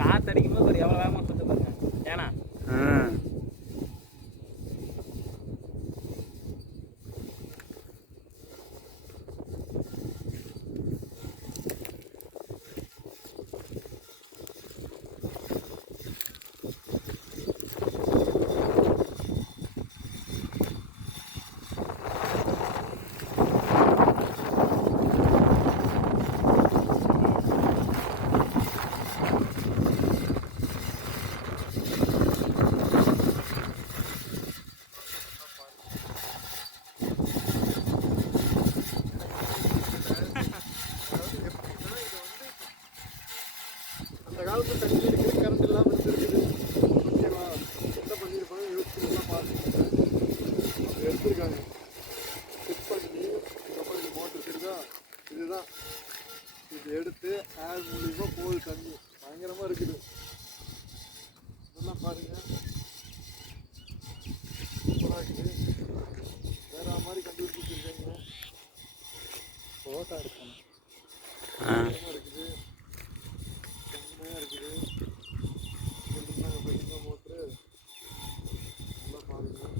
காற்றடிக்கும் போது ஒரு எவ்வளோ வேகமாக சுற்று பாருங்க. ஏன்னா அந்த காலத்தில் தண்ணி இருக்குது, கரண்ட் இல்லாமல் இருக்குது. ஓகேவா? என்ன பண்ணியிருப்பாங்க யோசிச்சுலாம் பார்த்துருக்காங்க. அவங்க எடுத்துருக்காங்க ஃபிட் பண்ணி. அப்புறம் இது மோட்டர் இருக்கா, இதுதான் இது எடுத்து ஏர் மூலியமாக போகுது. தண்ணி பயங்கரமாக இருக்குது. இதெல்லாம் பாருங்கள், சூப்பராக இருக்குது. வேற மாதிரி கண்டுபிடிச்சிருக்காங்க. ஃபோட்டோ எடுக்கணும். இருக்குது, செம்மையாக இருக்குது. மோட்ரு நல்லா பாருங்கள்.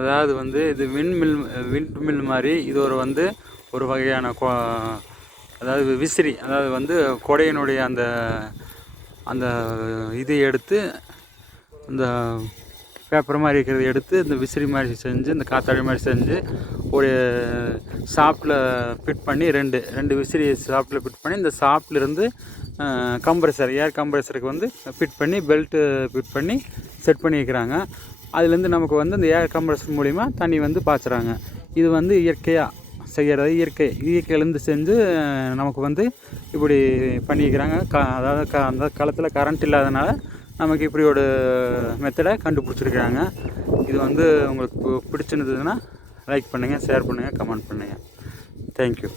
அதாவது வந்து இது விண்ட் மில் மாதிரி. இது ஒரு வகையான அதாவது விசிறி. அதாவது வந்து கொடையினுடைய அந்த அந்த இதை எடுத்து, இந்த பேப்பர் மாதிரி இருக்கிறத எடுத்து இந்த விசிறி மாதிரி செஞ்சு, இந்த காத்தாடி மாதிரி செஞ்சு ஒரு ஷாப்பில் ஃபிட் பண்ணி ரெண்டு விசிறி ஷாப்பில் ஃபிட் பண்ணி, இந்த ஷாப்லேருந்து கம்ப்ரெசர், ஏர் கம்ப்ரெசருக்கு வந்து ஃபிட் பண்ணி பெல்ட்டு ஃபிட் பண்ணி செட் பண்ணி வைக்கிறாங்க. அதுலேருந்து நமக்கு வந்து இந்த ஏர் கம்ப்ரெசர் மூலிமா தண்ணி வந்து பாய்ச்சுறாங்க. இது வந்து இயற்கையாக செய்கிறது. இயற்கையிலேருந்து செஞ்சு நமக்கு வந்து இப்படி பண்ணிக்கிறாங்க. அதாவது அந்த காலத்தில் கரண்ட் இல்லாதனால நமக்கு இப்படி ஒரு மெத்தடை கண்டுபிடிச்சிருக்காங்க. இது வந்து உங்களுக்கு பிடிச்சிருந்ததுன்னா லைக் பண்ணுங்கள், ஷேர் பண்ணுங்கள், கமெண்ட் பண்ணுங்கள். தேங்க்யூ.